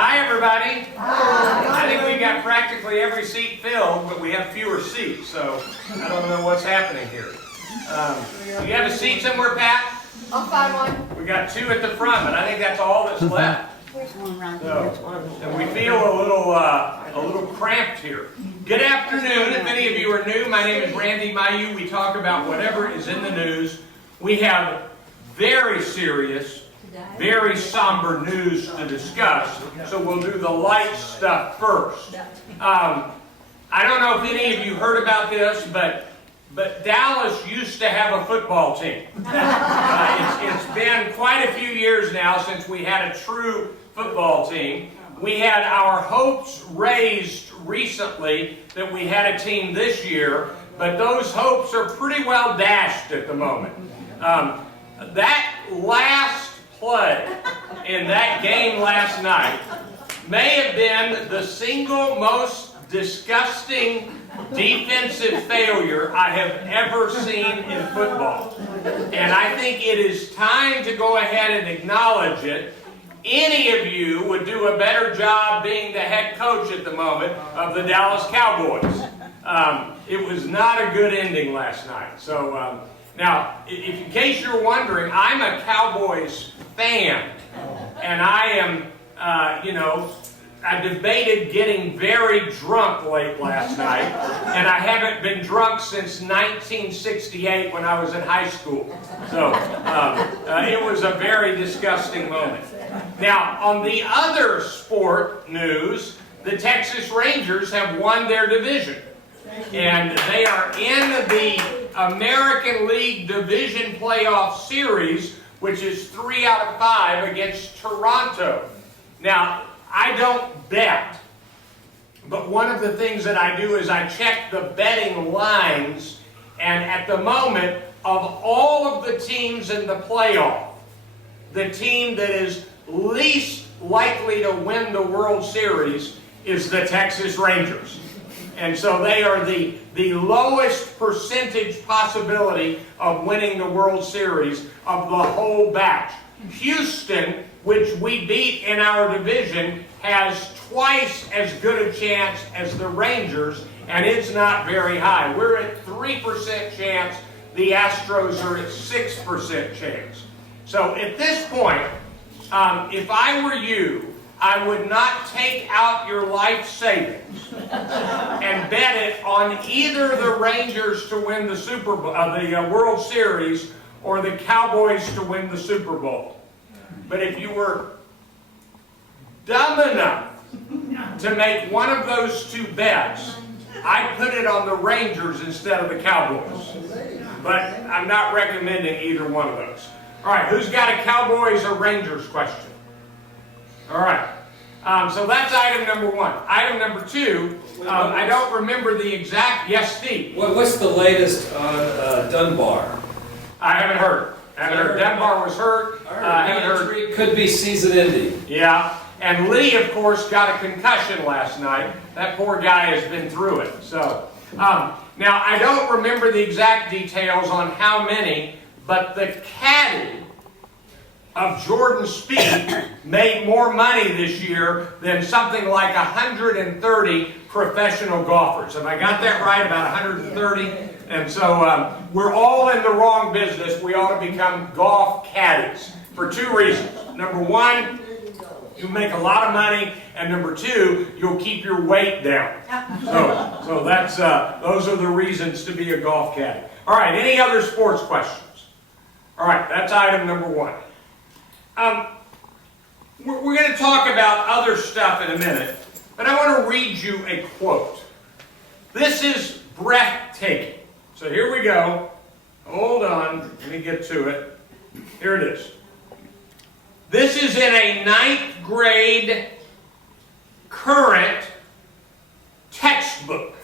Hi, everybody. Hi. I think we got practically every seat filled, but we have fewer seats, so I don't know what's happening here. Do you have a seat somewhere, Pat? I'll find one. We got two at the front, but I think that's all that's left. And we feel a little cramped here. Good afternoon. If any of you are new, my name is Randy Mayeau. We talk about whatever is in the news. We have very serious, very somber news to discuss, so we'll do the light stuff first. I don't know if any of you heard about this, but Dallas used to have a football team. It's been quite a few years now since we had a true football team. We had our hopes raised recently that we had a team this year, but those hopes are pretty well dashed at the moment. That last play in that game last night may have been the single most disgusting defensive failure I have ever seen in football. And I think it is time to go ahead and acknowledge it. Any of you would do a better job being the head coach at the moment of the Dallas Cowboys. It was not a good ending last night. So now, in case you're wondering, I'm a Cowboys fan. And I am, I debated getting very drunk late last night, and I haven't been drunk since 1968 when I was in high school. So it was a very disgusting moment. Now, on the other sport news, the Texas Rangers have won their division, and they are in the American League Division Playoff Series, which is 3 out of 5 against Toronto. Now, I don't bet, but one of the things that I do is I check the betting lines, and at the moment, of all of the teams in the playoff, the team that is least likely to win the World Series is the Texas Rangers. And so they are the lowest percentage possibility of winning the World Series of the whole batch. Houston, which we beat in our division, has twice as good a chance as the Rangers, and it's not very high. We're at 3% chance. The Astros are at 6% chance. So at this point, if I were you, I would not take out your life savings and bet it on either the Rangers to win the the World Series or the Cowboys to win the Super Bowl. But if you were dumb enough to make one of those two bets, I'd put it on the Rangers instead of the Cowboys. But I'm not recommending either one of those. All right, who's got a Cowboys or Rangers question? All right, so that's item number one. Item number two, I don't remember the exact, yes, Steve? What's the latest on Dunbar? I haven't heard. Dunbar was hurt. I haven't heard. Could be season ending. Yeah, and Lee, of course, got a concussion last night. That poor guy has been through it. So, now I don't remember the exact details on how many, but the caddy of Jordan Spieth made more money this year than something like 130 professional golfers. Have I got that right? About 130? And so we're all in the wrong business. We ought to become golf caddies for two reasons. Number one, you make a lot of money, and number two, you'll keep your weight down. So that's those are the reasons to be a golf caddy. All right, any other sports questions? All right, that's item number one. We're going to talk about other stuff in a minute, but I want to read you a quote. This is breathtaking. So here we go. Hold on. Let me get to it. Here it is. This is in a 9th grade current textbook.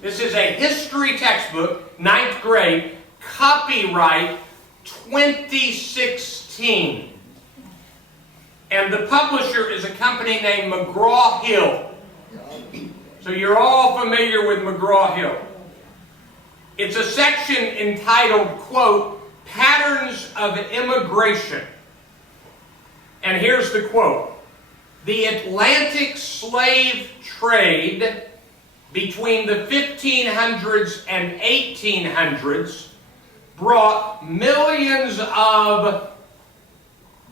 This is a history textbook, 9th grade, copyright 2016. And the publisher is a company named McGraw-Hill. So you're all familiar with McGraw-Hill. It's a section entitled, quote, Patterns of Immigration. And here's the quote. The Atlantic slave trade between the 1500s and 1800s brought millions of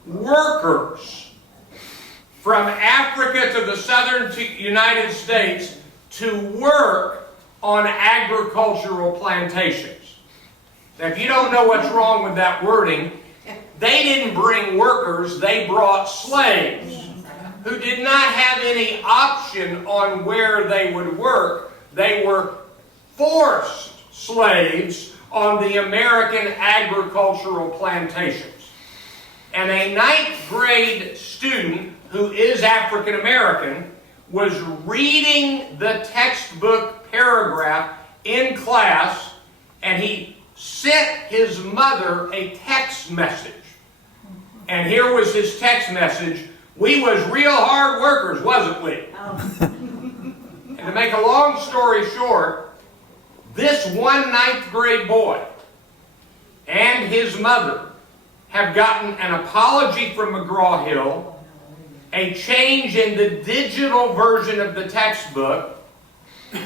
workers from Africa to the southern United States to work on agricultural plantations. Now, if you don't know what's wrong with that wording, they didn't bring workers, they brought slaves who did not have any option on where they would work. They were forced slaves on the American agricultural plantations. And a 9th grade student who is African American was reading the textbook paragraph in class, and he sent his mother a text message. And here was his text message. We was real hard workers, wasn't we? And to make a long story short, this one 9th grade boy and his mother have gotten an apology from McGraw-Hill, a change in the digital version of the textbook,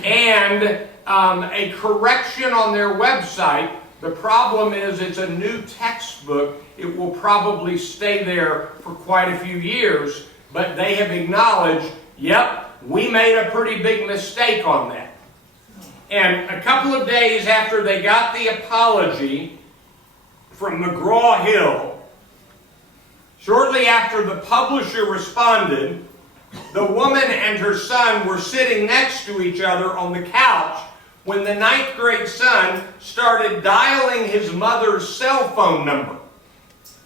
and a correction on their website. The problem is it's a new textbook. It will probably stay there for quite a few years, but they have acknowledged, yep, we made a pretty big mistake on that. And a couple of days after they got the apology from McGraw-Hill, shortly after the publisher responded, the woman and her son were sitting next to each other on the couch when the 9th grade son started dialing his mother's cell phone number.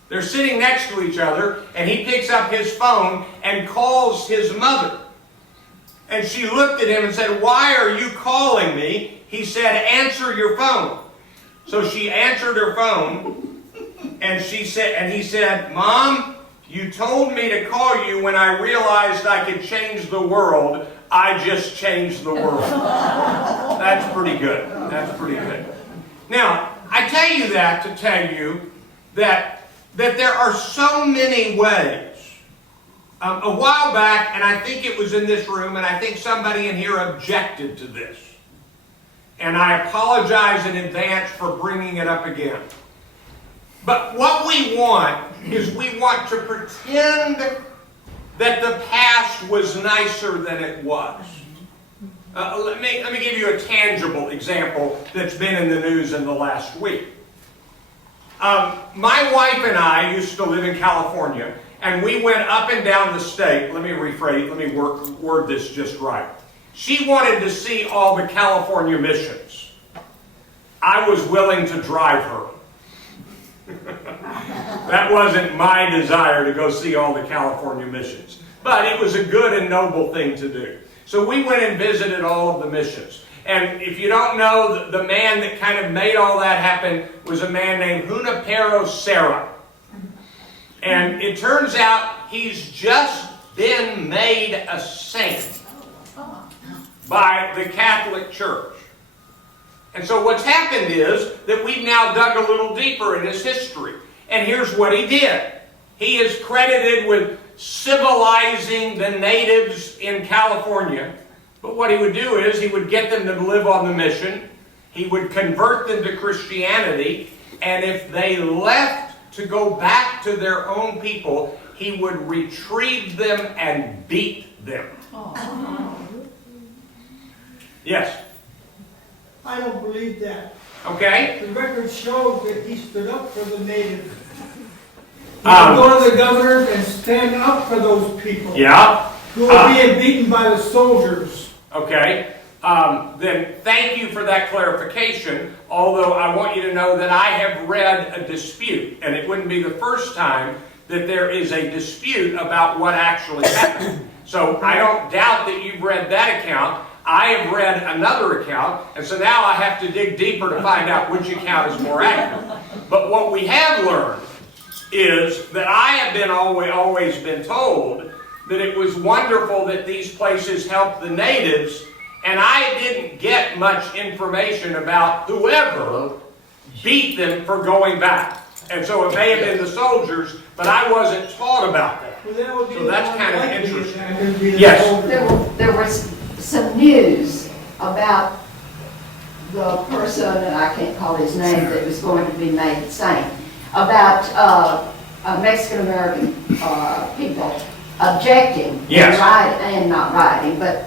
They're sitting next to each other, and he picks up his phone and calls his mother. And she looked at him and said, "Why are you calling me?" He said, "Answer your phone." So she answered her phone, and he said, "Mom, you told me to call you when I realized I could change the world. I just changed the world." That's pretty good. That's pretty good. Now, I tell you that to tell you that there are so many ways. A while back, and I think it was in this room, and I think somebody in here objected to this. And I apologize in advance for bringing it up again. But what we want is we want to pretend that the past was nicer than it was. Let me give you a tangible example that's been in the news in the last week. My wife and I used to live in California, and we went up and down the state. Let me word this just right. She wanted to see all the California missions. I was willing to drive her. That wasn't my desire to go see all the California missions. But it was a good and noble thing to do. So we went and visited all of the missions. And if you don't know, the man that kind of made all that happen was a man named Junipero Serra. And it turns out he's just been made a saint by the Catholic Church. And so what's happened is that we've now dug a little deeper in his history. And here's what he did. He is credited with civilizing the natives in California. But what he would do is he would get them to live on the mission. He would convert them to Christianity. And if they left to go back to their own people, he would retrieve them and beat them. Yes? I don't believe that. Okay? The record shows that he stood up for the natives. He would go to the governors and stand up for those people. Yeah. Who were being beaten by the soldiers. Okay. Then thank you for that clarification, although I want you to know that I have read a dispute, and it wouldn't be the first time that there is a dispute about what actually happened. So I don't doubt that you've read that account. I have read another account, and so now I have to dig deeper to find out which account is more accurate. But what we have learned is that I have been always been told that it was wonderful that these places helped the natives, and I didn't get much information about whoever beat them for going back. And so it may have been the soldiers, but I wasn't taught about that. Well, that would be So that's the kind of likely interesting. that would be the Yes. whole- There was some news about the person, and I can't call his name, that was going to be made saint, about Mexican-American people objecting. Yes. And not writing, but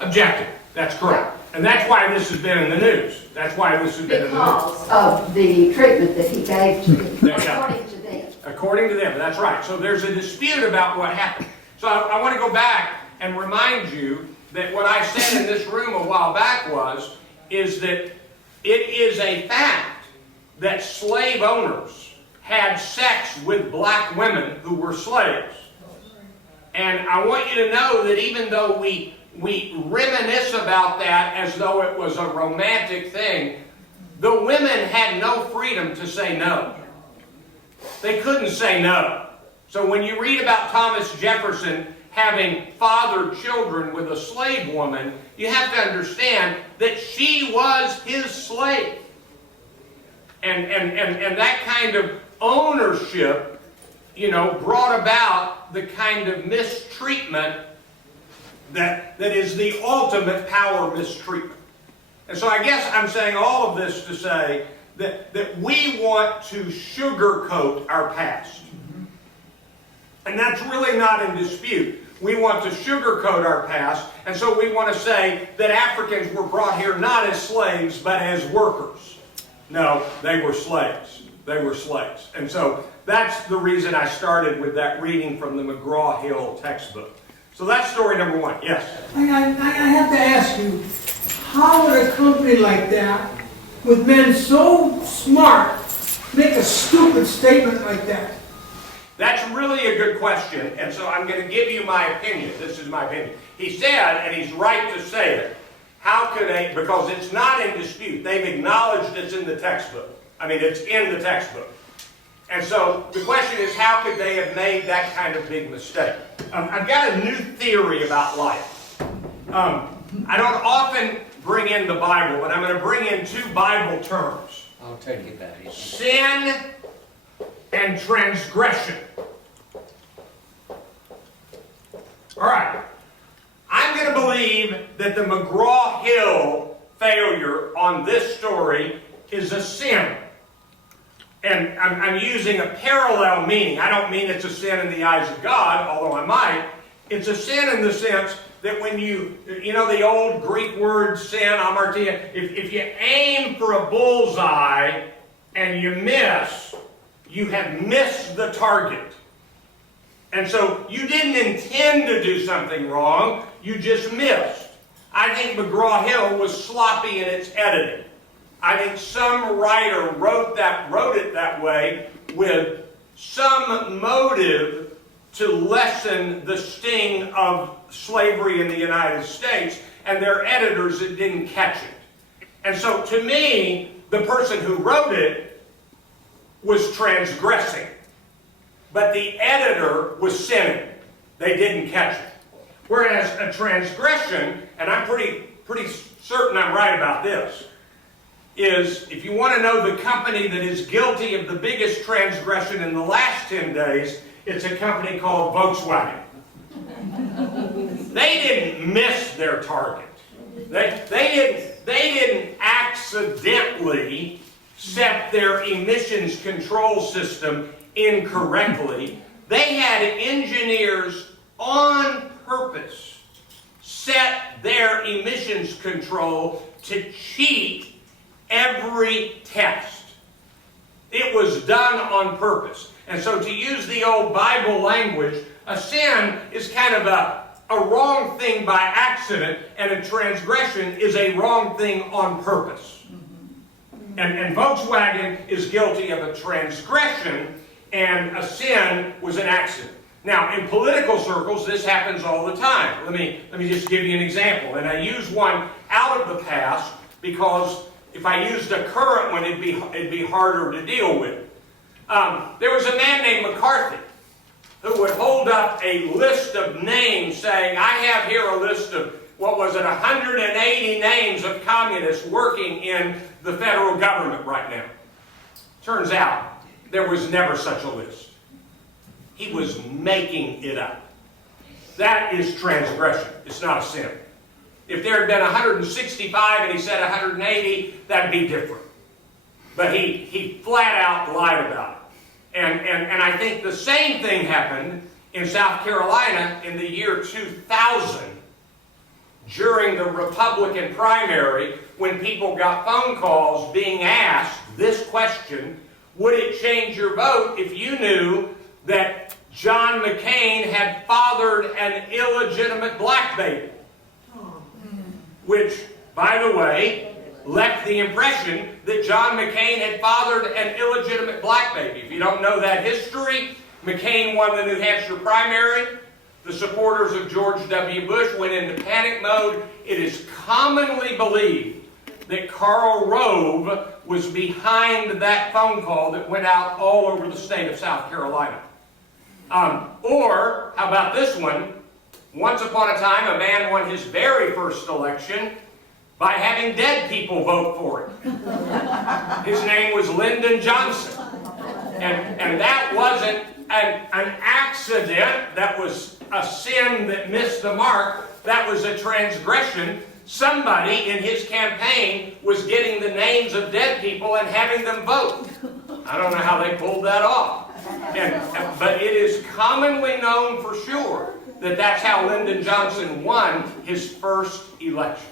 Objective, that's correct. And that's why this has been in the news. That's why this has been in the news. because of the treatment that he gave to them, Yeah. according to them. According to them, that's right. So there's a dispute about what happened. So I want to go back and remind you that what I said in this room a while back is that it is a fact that slave owners had sex with black women who were slaves. And I want you to know that even though we reminisce about that as though it was a romantic thing, the women had no freedom to say no. They couldn't say no. So when you read about Thomas Jefferson having fathered children with a slave woman, you have to understand that she was his slave. And that kind of ownership, brought about the kind of mistreatment that is the ultimate power mistreatment. And so I guess I'm saying all of this to say that we want to sugarcoat our past. And that's really not in dispute. We want to sugarcoat our past, and so we want to say that Africans were brought here not as slaves, but as workers. No, they were slaves. They were slaves. And so that's the reason I started with that reading from the McGraw-Hill textbook. So that's story number one. Yes? I have to ask you, how would a company like that, with men so smart, make a stupid statement like that? That's really a good question, and so I'm going to give you my opinion. This is my opinion. He said, and he's right to say it, how could they, because it's not in dispute. They've acknowledged it's in the textbook. I mean, it's in the textbook. And so the question is, how could they have made that kind of big mistake? I've got a new theory about life. I don't often bring in the Bible, but I'm going to bring in two Bible terms. I'll take it back. Sin and transgression. All right. I'm going to believe that the McGraw-Hill failure on this story is a sin. And I'm using a parallel meaning. I don't mean it's a sin in the eyes of God, although I might. It's a sin in the sense that when you know the old Greek word sin, amartia, if you aim for a bullseye and you miss, you have missed the target. And so you didn't intend to do something wrong, you just missed. I think McGraw-Hill was sloppy in its editing. I think some writer wrote it that way with some motive to lessen the sting of slavery in the United States, and their editors didn't catch it. And so to me, the person who wrote it was transgressing, but the editor was sinning. They didn't catch it. Whereas a transgression, and I'm pretty certain I'm right about this, is if you want to know the company that is guilty of the biggest transgression in the last 10 days, it's a company called Volkswagen. They didn't miss their target. They didn't accidentally set their emissions control system incorrectly. They had engineers on purpose set their emissions control to cheat every test. It was done on purpose. And so to use the old Bible language, a sin is kind of a wrong thing by accident, and a transgression is a wrong thing on purpose. And Volkswagen is guilty of a transgression, and a sin was an accident. Now, in political circles, this happens all the time. Let me just give you an example. And I use one out of the past because if I used a current one, it'd be harder to deal with. There was a man named McCarthy who would hold up a list of names saying, I have here a list of, 180 names of communists working in the federal government right now. Turns out, there was never such a list. He was making it up. That is transgression. It's not a sin. If there had been 165 and he said 180, that'd be different. But he flat out lied about it. And I think the same thing happened in South Carolina in the year 2000 during the Republican primary when people got phone calls being asked this question: would it change your vote if you knew that John McCain had fathered an illegitimate black baby? Which, by the way, left the impression that John McCain had fathered an illegitimate black baby. If you don't know that history, McCain won the New Hampshire primary. The supporters of George W. Bush went into panic mode. It is commonly believed that Karl Rove was behind that phone call that went out all over the state of South Carolina. Or, how about this one? Once upon a time, a man won his very first election by having dead people vote for him. His name was Lyndon Johnson. And that wasn't an accident. That was a sin that missed the mark. That was a transgression. Somebody in his campaign was getting the names of dead people and having them vote. I don't know how they pulled that off. But it is commonly known for sure that that's how Lyndon Johnson won his first election.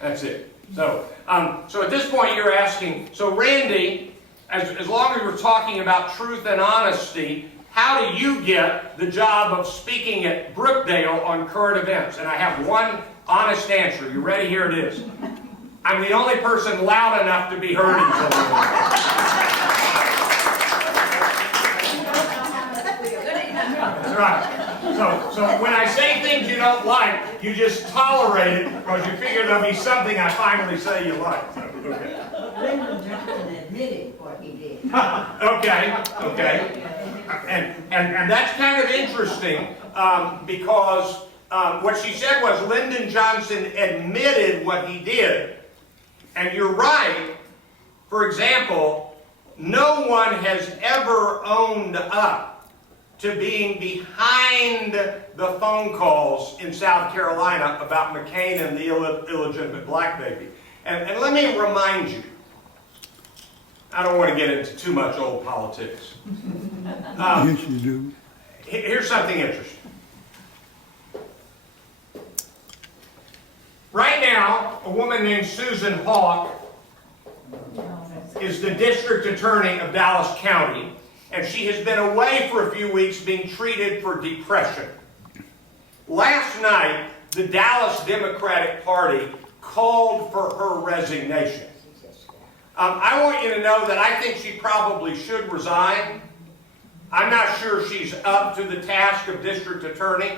That's it. So at this point you're asking, so Randy, as long as we're talking about truth and honesty, how do you get the job of speaking at Brookdale on current events? And I have one honest answer. You ready? Here it is. I'm the only person loud enough to be heard in Philadelphia. That's right. So when I say things you don't like, you just tolerate it because you figure there'll be something I finally say you like. So, okay. Lyndon Johnson admitted what he did. Okay. And that's kind of interesting because what she said was Lyndon Johnson admitted what he did. And you're right. For example, no one has ever owned up to being behind the phone calls in South Carolina about McCain and the illegitimate black baby. And let me remind you, I don't want to get into too much old politics. Yes, you do. Here's something interesting. Right now, a woman named Susan Hawk is the district attorney of Dallas County, and she has been away for a few weeks being treated for depression. Last night, the Dallas Democratic Party called for her resignation. I want you to know that I think she probably should resign. I'm not sure she's up to the task of district attorney,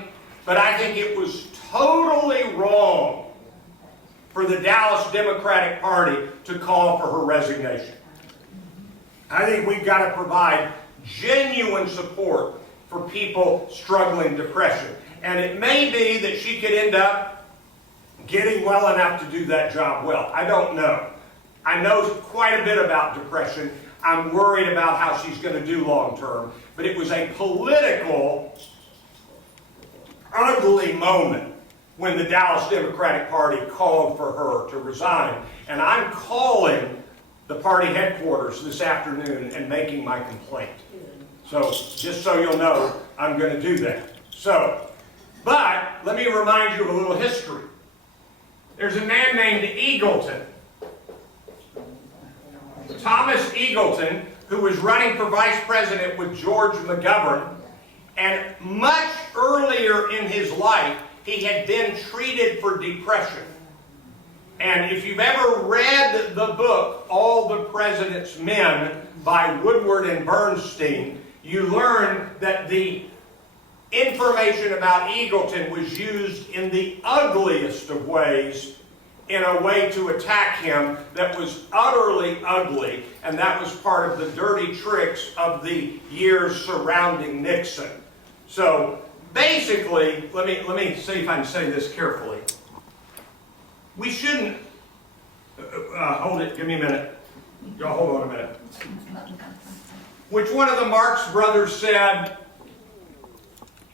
but I think it was totally wrong for the Dallas Democratic Party to call for her resignation. I think we've got to provide genuine support for people struggling depression. And it may be that she could end up getting well enough to do that job well. I don't know. I know quite a bit about depression. I'm worried about how she's going to do long term. But it was a political, ugly moment when the Dallas Democratic Party called for her to resign. And I'm calling the party headquarters this afternoon and making my complaint. So, just so you'll know, I'm going to do that. But let me remind you of a little history. There's a man named Eagleton, Thomas Eagleton, who was running for vice president with George McGovern, and much earlier in his life, he had been treated for depression. And if you've ever read the book, All the President's Men, by Woodward and Bernstein, you learn that the information about Eagleton was used in the ugliest of ways in a way to attack him that was utterly ugly, and that was part of the dirty tricks of the years surrounding Nixon. So basically, let me see if I can say this carefully. We shouldn't hold it, give me a minute. Y'all hold on a minute. Which one of the Marx brothers said,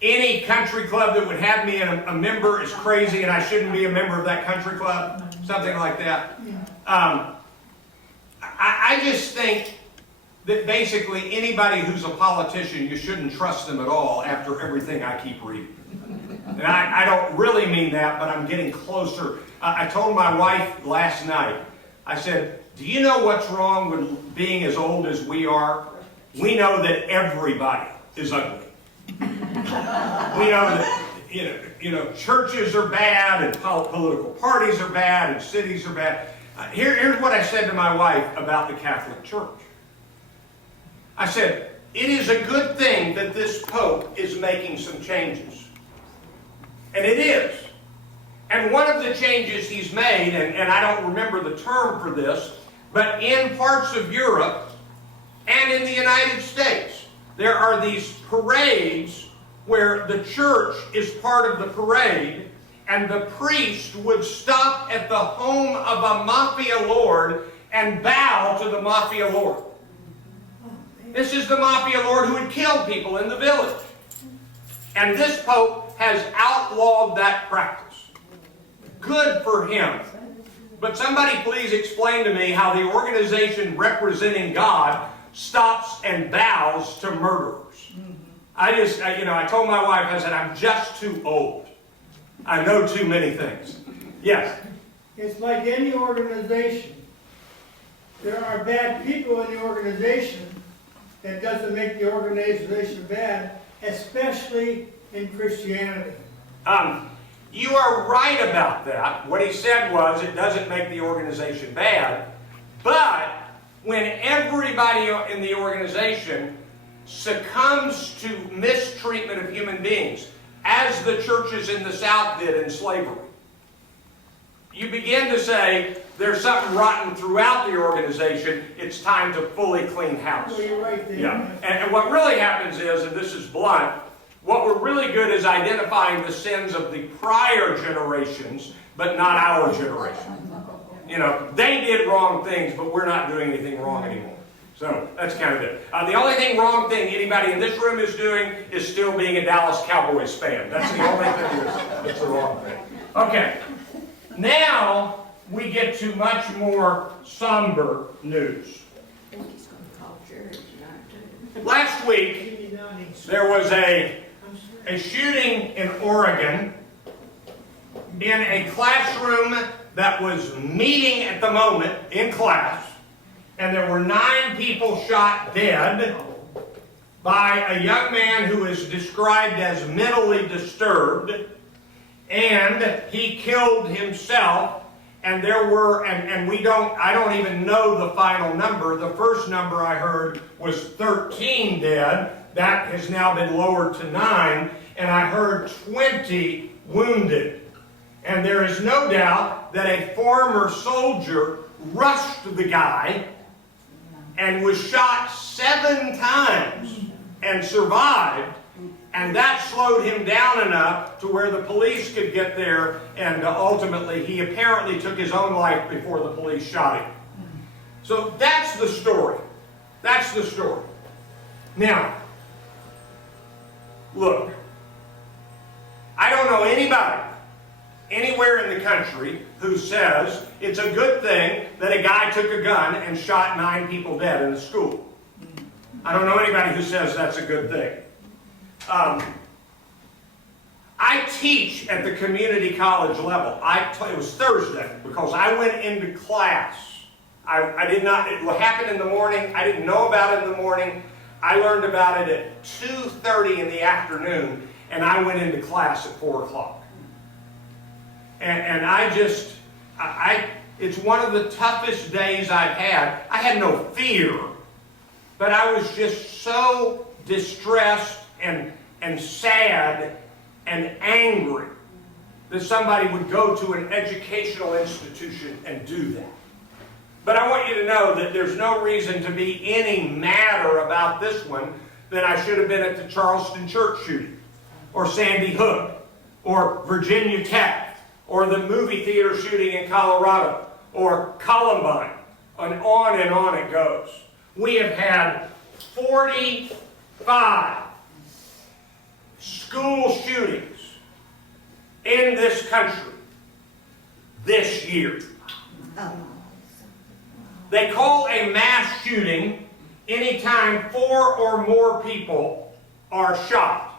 any country club that would have me a member is crazy and I shouldn't be a member of that country club, something like that. I just think that basically anybody who's a politician, you shouldn't trust them at all after everything I keep reading. And I don't really mean that, but I'm getting closer. I told my wife last night, I said, do you know what's wrong with being as old as we are? We know that everybody is ugly. We know that, you know, churches are bad and political parties are bad and cities are bad. Here's what I said to my wife about the Catholic Church. I said, it is a good thing that this Pope is making some changes. And it is. And one of the changes he's made, and I don't remember the term for this, but in parts of Europe and in the United States, there are these parades where the church is part of the parade, and the priest would stop at the home of a mafia lord and bow to the mafia lord. This is the mafia lord who would kill people in the village. And this Pope has outlawed that practice. Good for him. But somebody please explain to me how the organization representing God stops and bows to murderers. I told my wife, I said, I'm just too old. I know too many things. Yes? It's like any organization. There are bad people in the organization. That doesn't make the organization bad, especially in Christianity. You are right about that. What he said was it doesn't make the organization bad, but when everybody in the organization succumbs to mistreatment of human beings, as the churches in the South did in slavery, you begin to say, there's something rotten throughout the organization, it's time to fully clean house. Well, you're right there. Yeah. And what really happens is, and this is blunt, what we're really good is identifying the sins of the prior generations, but not our generation. You know, they did wrong things, but we're not doing anything wrong anymore. So that's kind of it. The only wrong thing anybody in this room is doing is still being a Dallas Cowboys fan. That's the only thing that's the wrong thing. Okay. Now we get to much more somber news. Last week, there was a shooting in Oregon in a classroom that was meeting at the moment in class, and there were 9 people shot dead by a young man who is described as mentally disturbed, and he killed himself. And there were, I don't even know the final number. The first number I heard was 13 dead. That has now been lowered to 9. And I heard 20 wounded. And there is no doubt that a former soldier rushed the guy and was shot 7 times and survived. And that slowed him down enough to where the police could get there, and ultimately he apparently took his own life before the police shot him. So that's the story. That's the story. Now, look, I don't know anybody anywhere in the country who says it's a good thing that a guy took a gun and shot 9 people dead in a school. I don't know anybody who says that's a good thing. I teach at the community college level. It was Thursday because I went into class. It happened in the morning. I didn't know about it in the morning. I learned about it at 2:30 in the afternoon, and I went into class at 4 o'clock. And it's one of the toughest days I've had. I had no fear, but I was just so distressed and sad and angry that somebody would go to an educational institution and do that. But I want you to know that there's no reason to be any madder about this one than I should have been at the Charleston church shooting, or Sandy Hook, or Virginia Tech, or the movie theater shooting in Colorado, or Columbine, and on it goes. We have had 45 school shootings in this country this year. They call a mass shooting anytime 4 or more people are shot.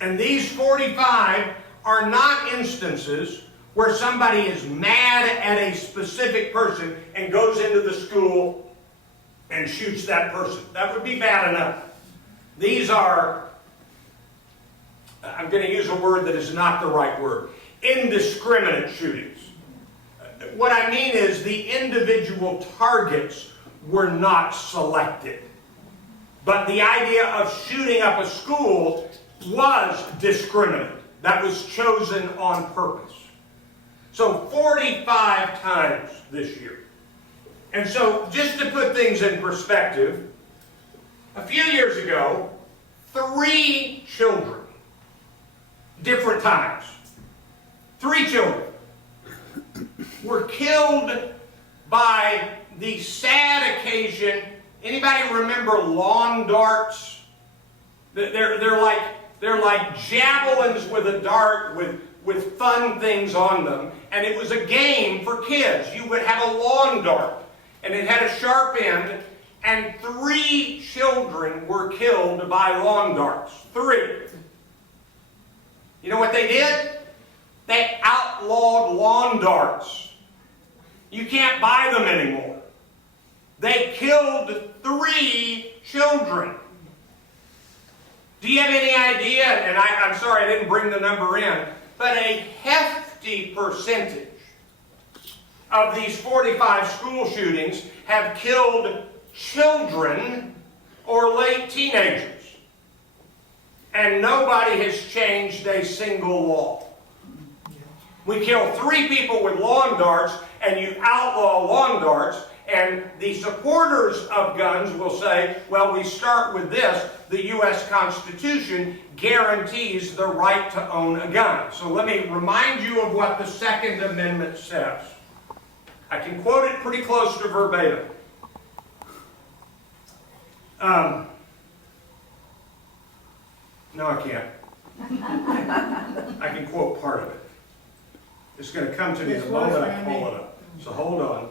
And these 45 are not instances where somebody is mad at a specific person and goes into the school and shoots that person. That would be bad enough. These are, I'm going to use a word that is not the right word, indiscriminate shootings. What I mean is the individual targets were not selected. But the idea of shooting up a school was discriminate. That was chosen on purpose. So 45 times this year. And so just to put things in perspective, a few years ago, 3 children, different times, 3 children were killed by the sad occasion. Anybody remember lawn darts? They're like javelins with a dart with fun things on them. And it was a game for kids. You would have a lawn dart, and it had a sharp end, and 3 children were killed by lawn darts. 3. You know what they did? They outlawed lawn darts. You can't buy them anymore. They killed 3 children. Do you have any idea, and I'm sorry I didn't bring the number in, but a hefty percentage of these 45 school shootings have killed children or late teenagers. And nobody has changed a single law. We kill 3 people with lawn darts, and you outlaw lawn darts, and the supporters of guns will say, well, we start with this. The U.S. Constitution guarantees the right to own a gun. So let me remind you of what the Second Amendment says. I can quote it pretty close to verbatim. No, I can't. I can quote part of it. It's going to come to me the moment I pull it up. So hold on.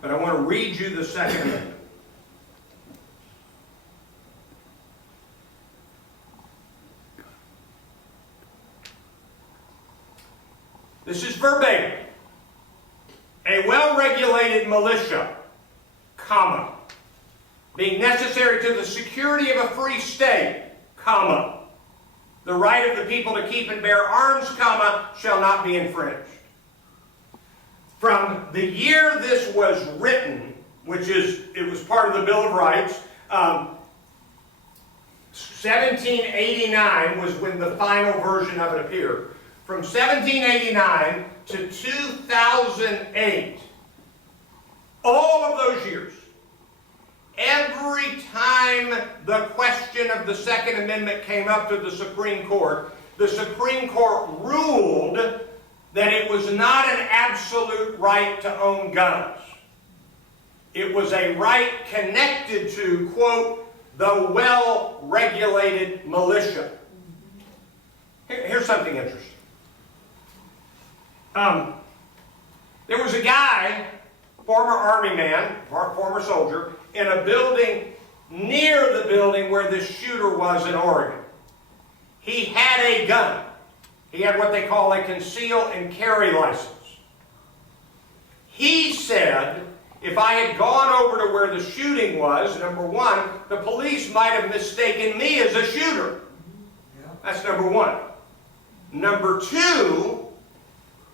But I want to read you the Second Amendment. This is verbatim. A well-regulated militia, comma, being necessary to the security of a free state, comma, the right of the people to keep and bear arms, comma, shall not be infringed. From the year this was written, which is, it was part of the Bill of Rights, 1789 was when the final version of it appeared. From 1789 to 2008, all of those years, every time the question of the Second Amendment came up to the Supreme Court ruled that it was not an absolute right to own guns. It was a right connected to, quote, the well-regulated militia. Here's something interesting. There was a guy, former Army man, former soldier, in a building near the building where this shooter was in Oregon. He had a gun. He had what they call a conceal and carry license. He said, if I had gone over to where the shooting was, number one, the police might have mistaken me as a shooter. That's number one. Number two,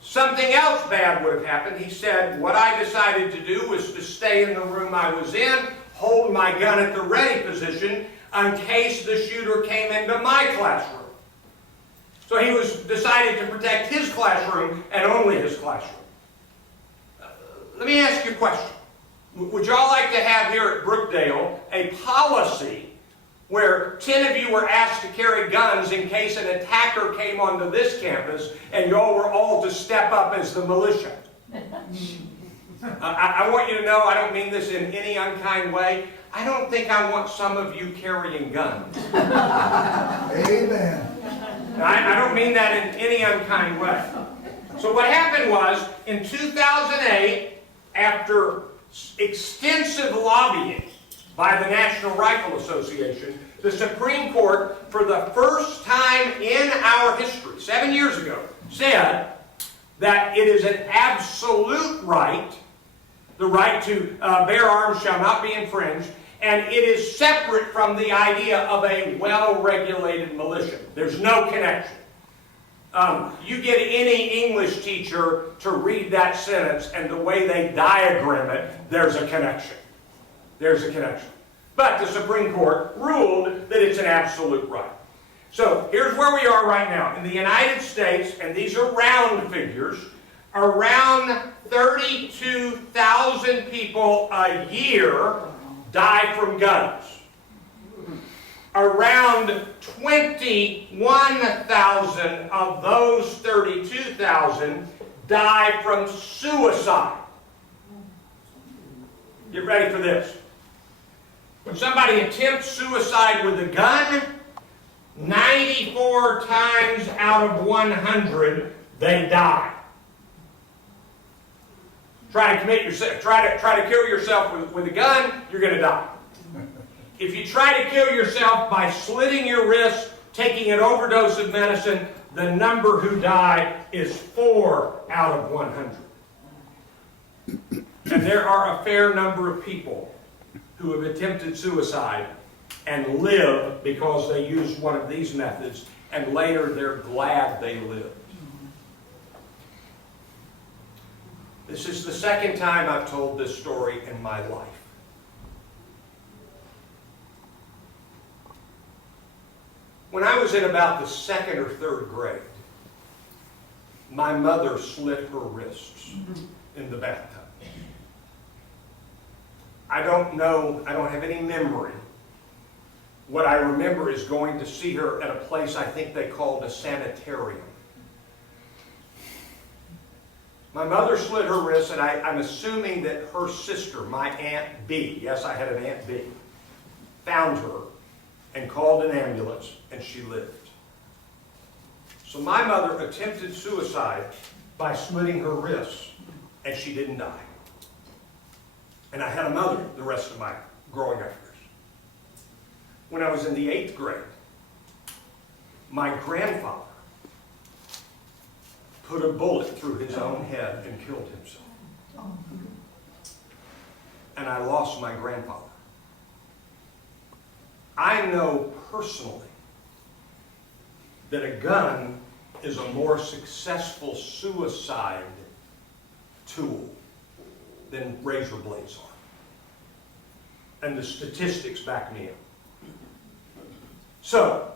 something else bad would have happened. He said, what I decided to do was to stay in the room I was in, hold my gun at the ready position in case the shooter came into my classroom. So he decided to protect his classroom and only his classroom. Let me ask you a question. Would y'all like to have here at Brookdale a policy where 10 of you were asked to carry guns in case an attacker came onto this campus and y'all were all to step up as the militia? I want you to know, I don't mean this in any unkind way, I don't think I want some of you carrying guns. Amen. I don't mean that in any unkind way. So what happened was, in 2008, after extensive lobbying by the National Rifle Association, the Supreme Court, for the first time in our history, 7 years ago, said that it is an absolute right, the right to bear arms shall not be infringed, and it is separate from the idea of a well-regulated militia. There's no connection. You get any English teacher to read that sentence, and the way they diagram it, there's a connection. There's a connection. But the Supreme Court ruled that it's an absolute right. So here's where we are right now. In the United States, and these are round figures, around 32,000 people a year die from guns. Around 21,000 of those 32,000 die from suicide. Get ready for this. When somebody attempts suicide with a gun, 94 times out of 100, they die. Try to kill yourself with a gun, you're going to die. If you try to kill yourself by slitting your wrist, taking an overdose of medicine, the number who die is 4 out of 100. And there are a fair number of people who have attempted suicide and live because they used one of these methods, and later they're glad they lived. This is the second time I've told this story in my life. When I was in about the 2nd or 3rd grade, my mother slit her wrists in the bathtub. I don't know, I don't have any memory. What I remember is going to see her at a place I think they called a sanitarium. My mother slit her wrists, and I'm assuming that her sister, my Aunt B, yes, I had an Aunt B, found her and called an ambulance, and she lived. So my mother attempted suicide by slitting her wrists, and she didn't die. And I had a mother the rest of my growing up years. When I was in the 8th grade, my grandfather put a bullet through his own head and killed himself. And I lost my grandfather. I know personally that a gun is a more successful suicide tool than razor blades are. And the statistics back me up. So,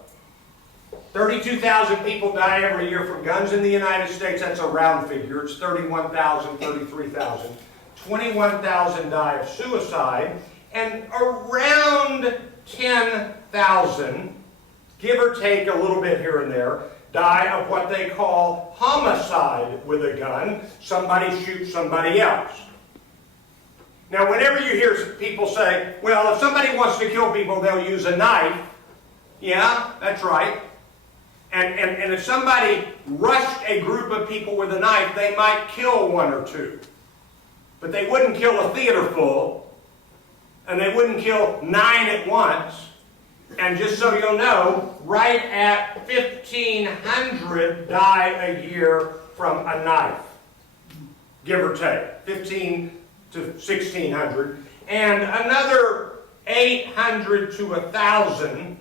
32,000 people die every year from guns in the United States. That's a round figure. It's 31,000, 33,000. 21,000 die of suicide. And around 10,000, give or take a little bit here and there, die of what they call homicide with a gun. Somebody shoots somebody else. Now, whenever you hear people say, well, if somebody wants to kill people, they'll use a knife. Yeah, that's right. And if somebody rushed a group of people with a knife, they might kill 1 or 2. But they wouldn't kill a theater full, and they wouldn't kill 9 at once. And just so you'll know, right at 1,500 die a year from a knife, give or take, 1,500 to 1,600. And another 800 to 1,000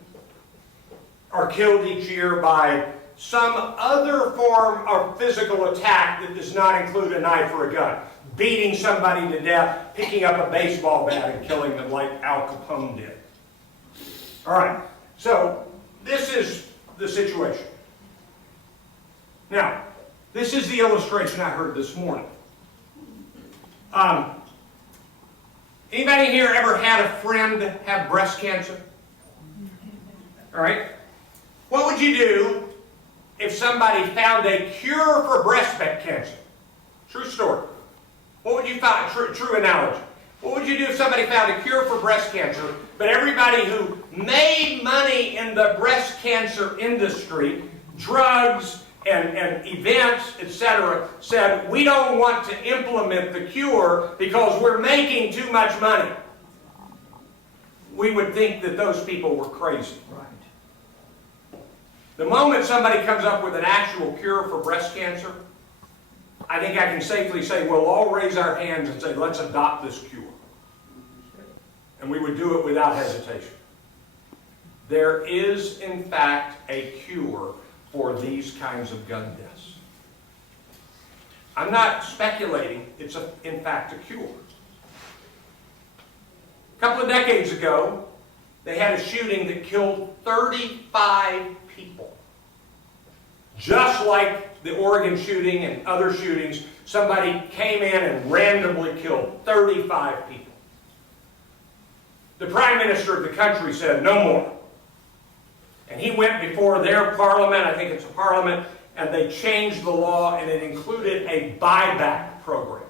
are killed each year by some other form of physical attack that does not include a knife or a gun. Beating somebody to death, picking up a baseball bat and killing them like Al Capone did. All right, so this is the situation. Now, this is the illustration I heard this morning. Anybody here ever had a friend have breast cancer? All right. What would you do if somebody found a cure for breast cancer? True story. What would you find? True analogy. What would you do if somebody found a cure for breast cancer, but everybody who made money in the breast cancer industry, drugs and events, etc., said, we don't want to implement the cure because we're making too much money? We would think that those people were crazy. Right. The moment somebody comes up with an actual cure for breast cancer, I think I can safely say we'll all raise our hands and say, let's adopt this cure. And we would do it without hesitation. There is, in fact, a cure for these kinds of gun deaths. I'm not speculating. It's, in fact, a cure. A couple of decades ago, they had a shooting that killed 35 people. Just like the Oregon shooting and other shootings, somebody came in and randomly killed 35 people. The Prime Minister of the country said, no more. And he went before their parliament, I think it's a parliament, and they changed the law, and it included a buyback program.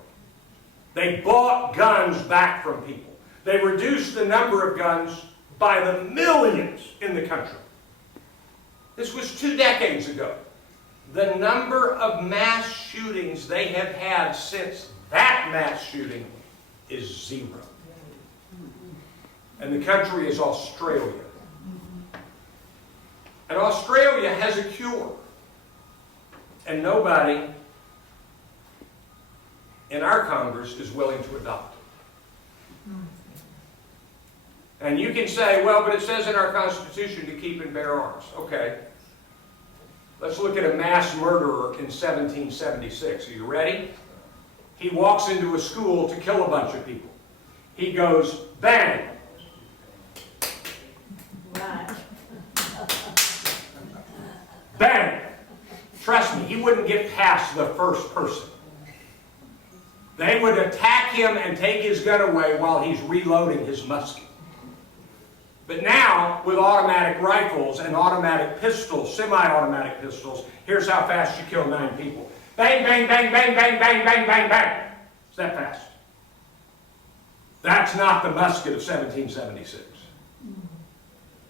They bought guns back from people. They reduced the number of guns by the millions in the country. This was 2 decades ago. The number of mass shootings they have had since that mass shooting is 0. And the country is Australia. And Australia has a cure. And nobody in our Congress is willing to adopt it. And you can say, well, but it says in our Constitution to keep and bear arms. Okay. Let's look at a mass murderer in 1776. Are you ready? He walks into a school to kill a bunch of people. He goes, bang! Right. Bang! Trust me, he wouldn't get past the first person. They would attack him and take his gun away while he's reloading his musket. But now, with automatic rifles and automatic pistols, semi-automatic pistols, here's how fast you kill 9 people. Bang, bang, bang, bang, bang, bang, bang, bang, bang. It's that fast. That's not the musket of 1776.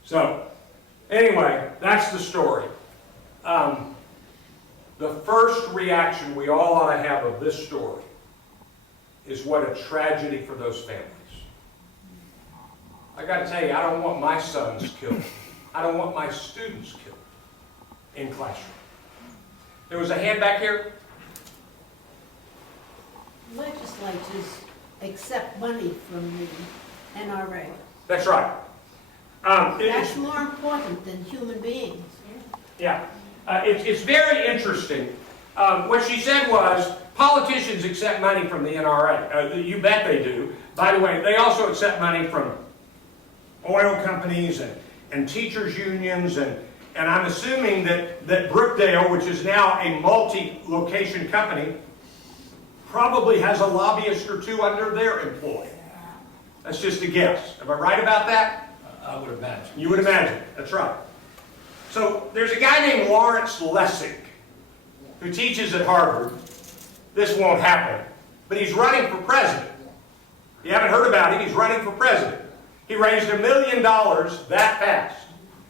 So, anyway, that's the story. The first reaction we all ought to have of this story is what a tragedy for those families. I got to tell you, I don't want my sons killed. I don't want my students killed in classroom. There was a hand back here. Legislatures accept money from the NRA. That's right. That's more important than human beings. Yeah. It's very interesting. What she said was, politicians accept money from the NRA. You bet they do. By the way, they also accept money from oil companies and teachers' unions, and I'm assuming that Brookdale, which is now a multi-location company, probably has a lobbyist or 2 under their employ. That's just a guess. Am I right about that? I would imagine. You would imagine. That's right. So there's a guy named Lawrence Lessig who teaches at Harvard. This won't happen, but he's running for president. You haven't heard about him. He's running for president. He raised $1 million that fast.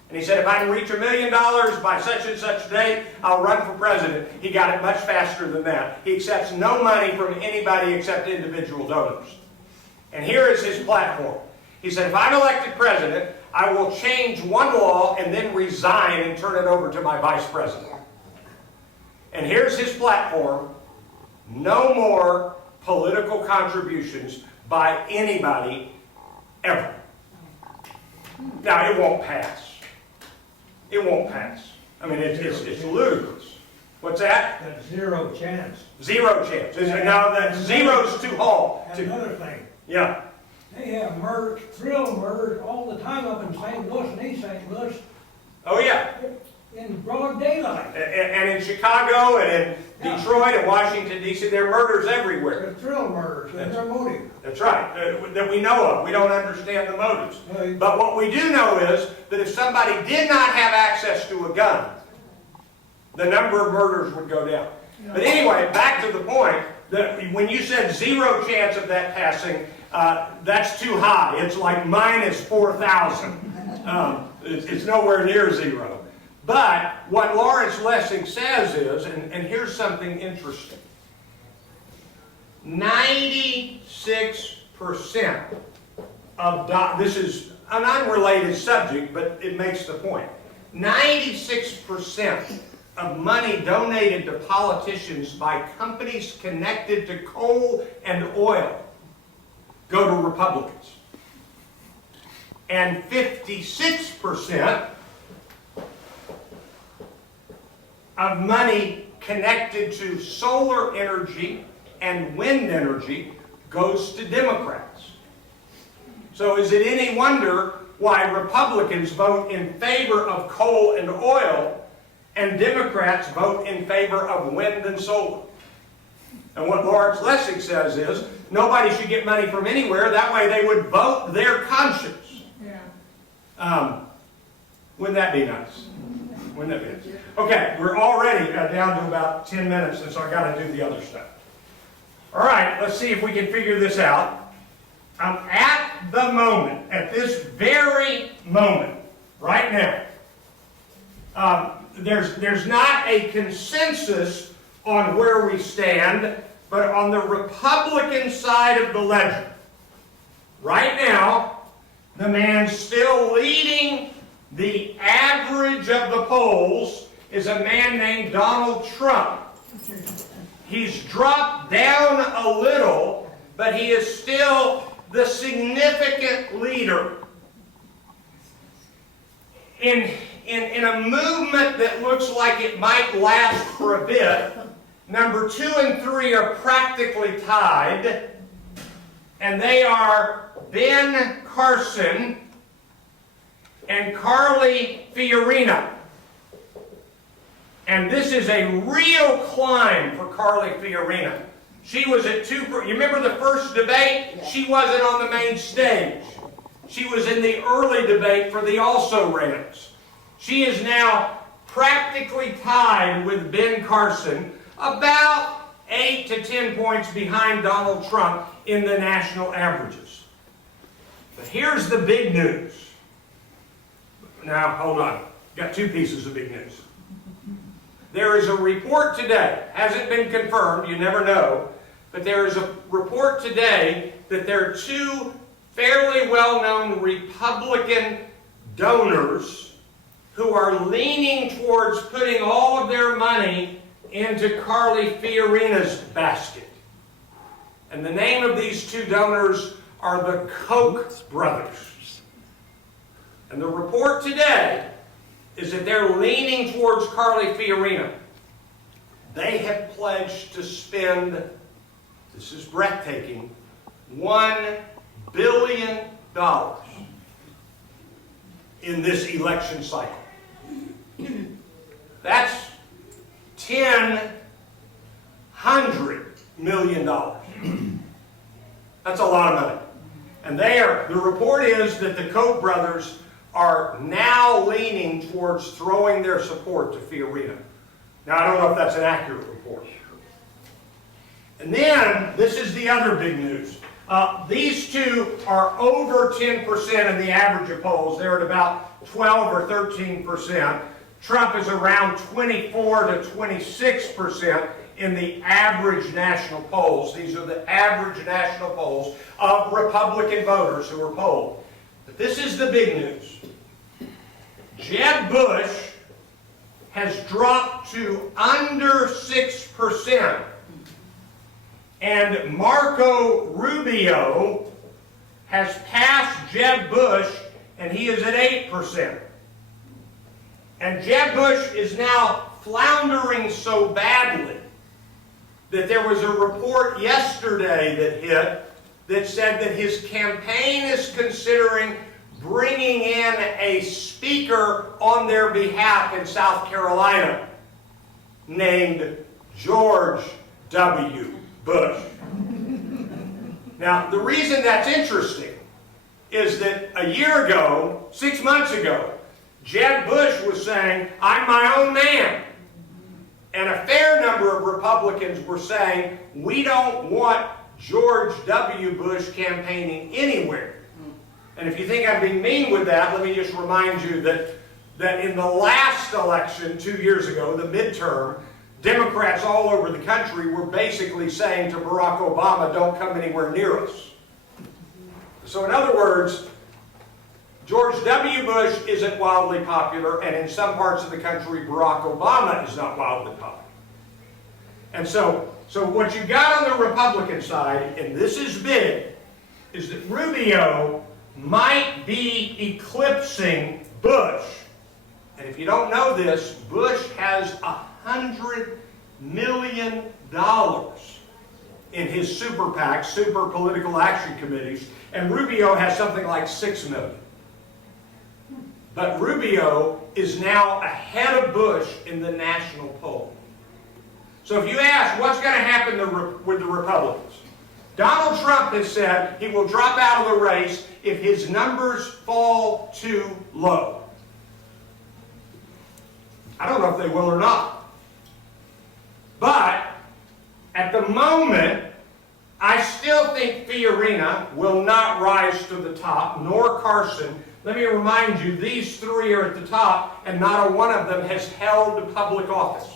And he said, if I can reach $1 million by such and such date, I'll run for president. He got it much faster than that. He accepts no money from anybody except individual donors. And here is his platform. He said, if I'm elected president, I will change one law and then resign and turn it over to my vice president. And here's his platform. No more political contributions by anybody ever. Now, it won't pass. It won't pass. I mean, it's ludicrous. What's that? That's 0 chance. 0 chance. Now, that zero's too hard. Another thing, Yeah. they have murders, thrill murders all the time up in St. Louis and East St. Louis Oh, yeah. in broad daylight. And in Chicago and in Detroit and Washington, D.C., there are murders everywhere. They're thrill murders, and their motive. That's right. That we know of. We don't understand the motives. Right. But what we do know is that if somebody did not have access to a gun, the number of murders would go down. But anyway, back to the point, that when you said 0 chance of that passing, That's too high. It's like minus 4,000. It's nowhere near zero. But what Lawrence Lessig says is, and here's something interesting, 96% of, this is an unrelated subject, but it makes the point. 96% of money donated to politicians by companies connected to coal and oil go to Republicans. And 56% of money connected to solar energy and wind energy goes to Democrats. So is it any wonder why Republicans vote in favor of coal and oil and Democrats vote in favor of wind and solar? And what Lawrence Lessig says is, nobody should get money from anywhere, that way they would vote their conscience. Yeah. Wouldn't that be nice? Wouldn't that be nice? Okay, we're already down to about 10 minutes, and so I got to do the other stuff. All right, let's see if we can figure this out. At the moment, at this very moment, right now, there's not a consensus on where we stand, but on the Republican side of the ledger, right now, the man still leading the average of the polls is a man named Donald Trump. He's dropped down a little, but he is still the significant leader. In a movement that looks like it might last for a bit, number 2 and 3 are practically tied, and they are Ben Carson and Carly Fiorina. And this is a real climb for Carly Fiorina. She was at 2%. You remember the first debate? She wasn't on the main stage. She was in the early debate for the also-rans. She is now practically tied with Ben Carson, about 8 to 10 points behind Donald Trump in the national averages. But here's the big news. Now, hold on. Got 2 pieces of big news. There is a report today, hasn't been confirmed, you never know, but there is a report today that there are 2 fairly well-known Republican donors who are leaning towards putting all of their money into Carly Fiorina's basket. And the name of these 2 donors are the Koch brothers. And the report today is that they're leaning towards Carly Fiorina. They have pledged to spend, this is breathtaking, $1 billion in this election cycle. That's $100 million. That's a lot of money. And the report is that the Koch brothers are now leaning towards throwing their support to Fiorina. Now, I don't know if that's an accurate report. And then, this is the other big news. These 2 are over 10% in the average of polls. They're at about 12 or 13%. Trump is around 24 to 26% in the average national polls. These are the average national polls of Republican voters who are polled. But this is the big news. Jeb Bush has dropped to under 6%. And Marco Rubio has passed Jeb Bush, and he is at 8%. And Jeb Bush is now floundering so badly that there was a report yesterday that hit that said that his campaign is considering bringing in a speaker on their behalf in South Carolina named George W. Bush. Now, the reason that's interesting is that a year ago, 6 months ago, Jeb Bush was saying, I'm my own man. And a fair number of Republicans were saying, we don't want George W. Bush campaigning anywhere. And if you think I'm being mean with that, let me just remind you that in the last election 2 years ago, the midterm, Democrats all over the country were basically saying to Barack Obama, don't come anywhere near us. So in other words, George W. Bush isn't wildly popular, and in some parts of the country, Barack Obama is not wildly popular. And so what you got on the Republican side, and this is big, is that Rubio might be eclipsing Bush. And if you don't know this, Bush has $100 million in his super PACs, super political action committees, and Rubio has something like $6 million. But Rubio is now ahead of Bush in the national poll. So if you ask what's going to happen with the Republicans, Donald Trump has said he will drop out of the race if his numbers fall too low. I don't know if they will or not. But at the moment, I still think Fiorina will not rise to the top, nor Carson. Let me remind you, these three are at the top, and not a one of them has held public office.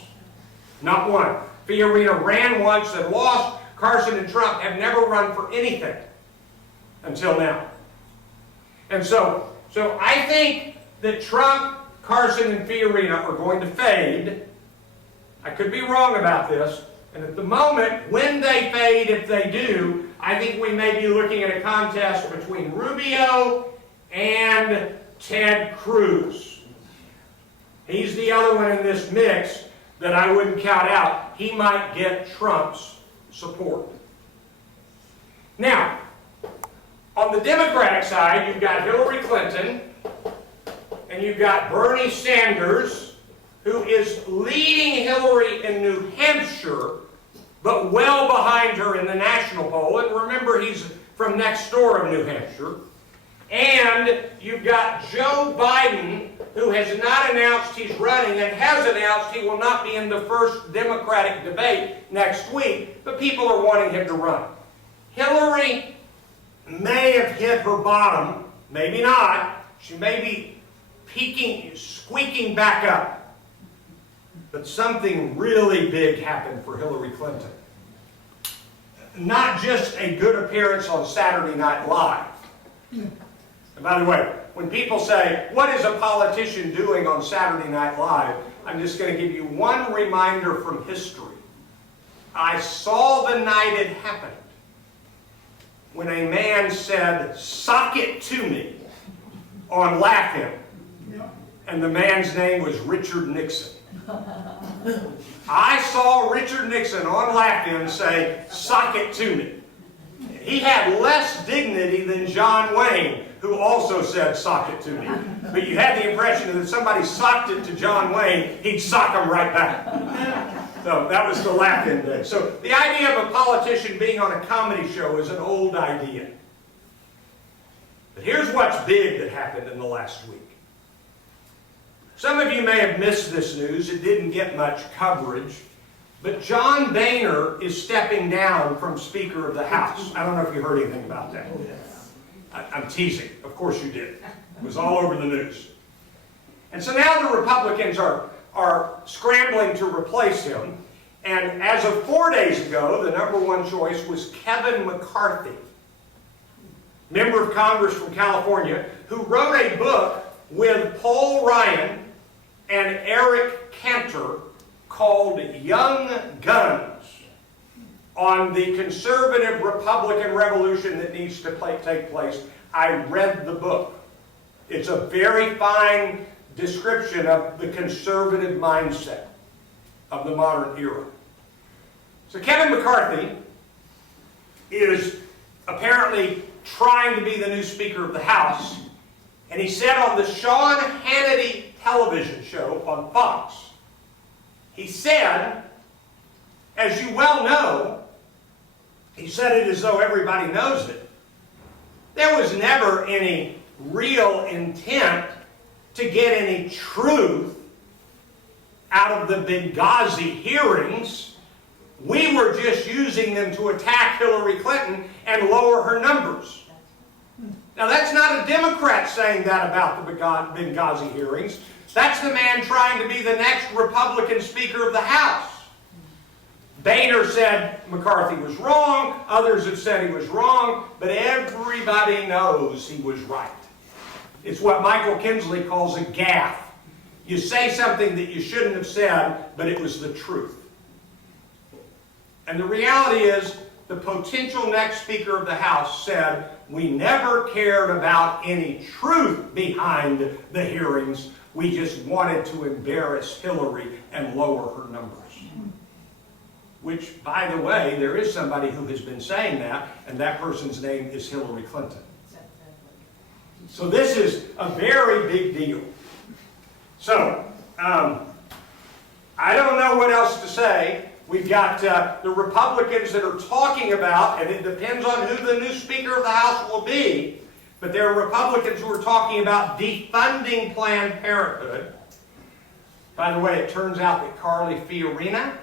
Not one. Fiorina ran once and lost. Carson and Trump have never run for anything until now. And so I think that Trump, Carson, and Fiorina are going to fade. I could be wrong about this. And at the moment, when they fade, if they do, I think we may be looking at a contest between Rubio and Ted Cruz. He's the other one in this mix that I wouldn't count out. He might get Trump's support. Now, on the Democratic side, you've got Hillary Clinton, and you've got Bernie Sanders, who is leading Hillary in New Hampshire, but well behind her in the national poll. And remember, he's from next door of New Hampshire. And you've got Joe Biden, who has not announced he's running and has announced he will not be in the first Democratic debate next week, but people are wanting him to run. Hillary may have hit her bottom, maybe not. She may be squeaking back up. But something really big happened for Hillary Clinton. Not just a good appearance on Saturday Night Live. And by the way, when people say, what is a politician doing on Saturday Night Live? I'm just going to give you one reminder from history. I saw the night it happened when a man said, "Sock it to me," on Laugh-In. And the man's name was Richard Nixon. I saw Richard Nixon on Laugh-In say, "Sock it to me." He had less dignity than John Wayne, who also said, "Sock it to me." But you had the impression that if somebody socked it to John Wayne, he'd sock him right back. So that was the Laugh-In day. So the idea of a politician being on a comedy show is an old idea. But here's what's big that happened in the last week. Some of you may have missed this news. It didn't get much coverage. But John Boehner is stepping down from Speaker of the House. I don't know if you heard anything about that. I'm teasing. Of course you did. It was all over the news. And so now the Republicans are scrambling to replace him. And as of 4 days ago, the number one choice was Kevin McCarthy, member of Congress from California, who wrote a book with Paul Ryan and Eric Cantor called Young Guns, on the conservative Republican revolution that needs to take place. I read the book. It's a very fine description of the conservative mindset of the modern era. So Kevin McCarthy is apparently trying to be the new Speaker of the House, and he said on the Sean Hannity television show on Fox, he said, as you well know, he said it as though everybody knows it, there was never any real intent to get any truth out of the Benghazi hearings. We were just using them to attack Hillary Clinton and lower her numbers. Now that's not a Democrat saying that about the Benghazi hearings. That's the man trying to be the next Republican Speaker of the House. Boehner said McCarthy was wrong, others have said he was wrong, but everybody knows he was right. It's what Michael Kinsley calls a gaffe. You say something that you shouldn't have said, but it was the truth. And the reality is, the potential next Speaker of the House said, we never cared about any truth behind the hearings. We just wanted to embarrass Hillary and lower her numbers. Which, by the way, there is somebody who has been saying that, and that person's name is Hillary Clinton. So this is a very big deal. So, I don't know what else to say. We've got the Republicans that are talking about, and it depends on who the new Speaker of the House will be, but there are Republicans who are talking about defunding Planned Parenthood. By the way, it turns out that Carly Fiorina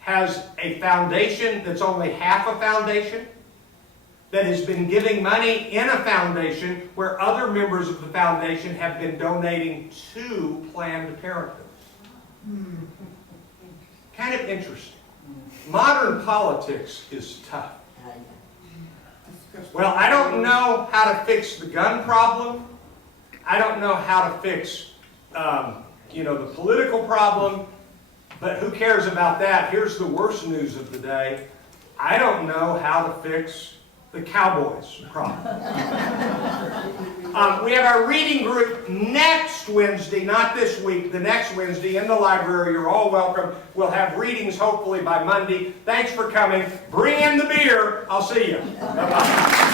has a foundation that's only half a foundation, that has been giving money in a foundation where other members of the foundation have been donating to Planned Parenthood. Kind of interesting. Modern politics is tough. Well, I don't know how to fix the gun problem. I don't know how to fix, the political problem. But who cares about that? Here's the worst news of the day. I don't know how to fix the Cowboys problem. We have our reading group next Wednesday, not this week, the next Wednesday in the library. You're all welcome. We'll have readings hopefully by Monday. Thanks for coming. Bring in the beer. I'll see you. Bye-bye.